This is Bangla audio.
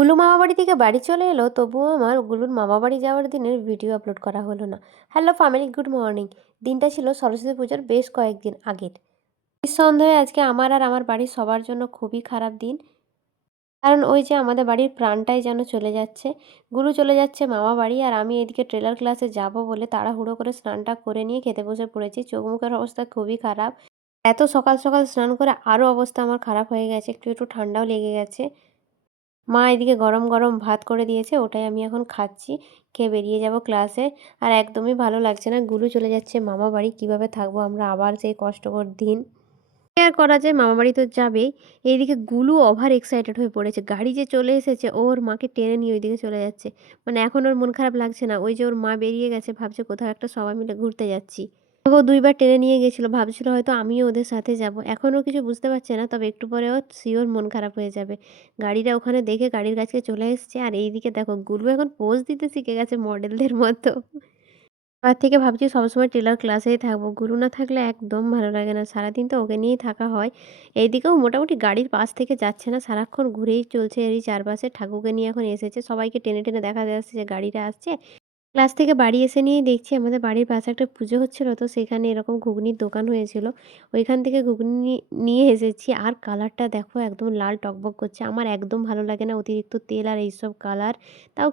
গুলু মামাবাড়ি থেকে বাড়ি চলে এলো, তবুও আমার গুলুর মামাবাড়ি যাওয়ার দিনের ভিডিও আপলোড করা হলো না। Hello family, good morning. দিনটা ছিল সরস্বতী পুজোর বেশ কয়েকদিন আগের। নিঃসন্দেহে আজকে আমার আর আমার বাড়ির সবার জন্য খুবই খারাপ দিন। কারণ ওই যে আমাদের বাড়ির প্রাণটাই যেন চলে যাচ্ছে। গুরু চলে যাচ্ছে মামা বাড়ি, আর আমি এদিকে ট্রেলার ক্লাসে যাব বলে তাড়াহুড়ো করে স্নানটা করে নিয়ে খেতে বসে পড়েছি। চোখ মুখের অবস্থা খুবই খারাপ। এত সকাল সকাল স্নান করে আরও অবস্থা আমার খারাপ হয়ে গেছে, একটু একটু ঠান্ডাও লেগে গেছে। মা এদিকে গরম গরম ভাত করে দিয়েছে, ওটাই আমি এখন খাচ্ছি। খেয়ে বেরিয়ে যাব ক্লাসে। আর একদমই ভালো লাগছে না, গুরু চলে যাচ্ছে মামা বাড়ি। কীভাবে থাকবো আমরা আবার সেই কষ্টকর দিন। কি আর করা যায়, মামা বাড়ি তো যাবেই। এইদিকে গুলু ওভার এক্সাইটেড হয়ে পড়েছে, গাড়ি যে চলে এসেছে, ওর মাকে টেনে নিয়ে ওইদিকে চলে যাচ্ছে। মানে এখন ওর মন খারাপ লাগছে না, ওই যে ওর মা বেরিয়ে গেছে, ভাবছে কোথাও একটা সবাই মিলে ঘুরতে যাচ্ছি। ও দুইবার টেনে নিয়ে গেছিল, ভাবছিল হয়তো আমিও ওদের সাথে যাব। এখন ও কিছু বুঝতে পারছে না, তবে একটু পরে ও শিওর মন খারাপ হয়ে যাবে। গাড়িটা ওখানে দেখে গাড়ির কাছে চলে এসছে, আর এইদিকে দেখো গুলু এখন পোজ দিতে শিখে গেছে মডেলদের মতো। এবার থেকে ভাবছি সবসময় টেলার ক্লাসেই থাকবো, গুরু না থাকলে একদম ভালো লাগে না। সারাদিন তো ওকে নিয়েই থাকা হয়। এইদিকেও মোটামুটি গাড়ির পাশ থেকে যাচ্ছে না, সারাক্ষণ ঘুরেই চলছে এরই চারপাশে। ঠাকুরকে নিয়ে এখন এসেছে, সবাইকে টেনে টেনে দেখা যাচ্ছে যে গাড়িটা আসছে। ক্লাস থেকে বাড়ি এসে নিয়েই দেখছি আমাদের বাড়ির পাশে একটা পুজো হচ্ছিল, তো সেখানে এরকম ঘুগনির দোকান হয়েছিল। ওইখান থেকে ঘুগনি নিয়ে এসেছি, আর কালারটা দেখো একদম লাল টকবক করছে। আমার একদম ভালো লাগে না অতিরিক্ত তেল আর এইসব কালার। তাও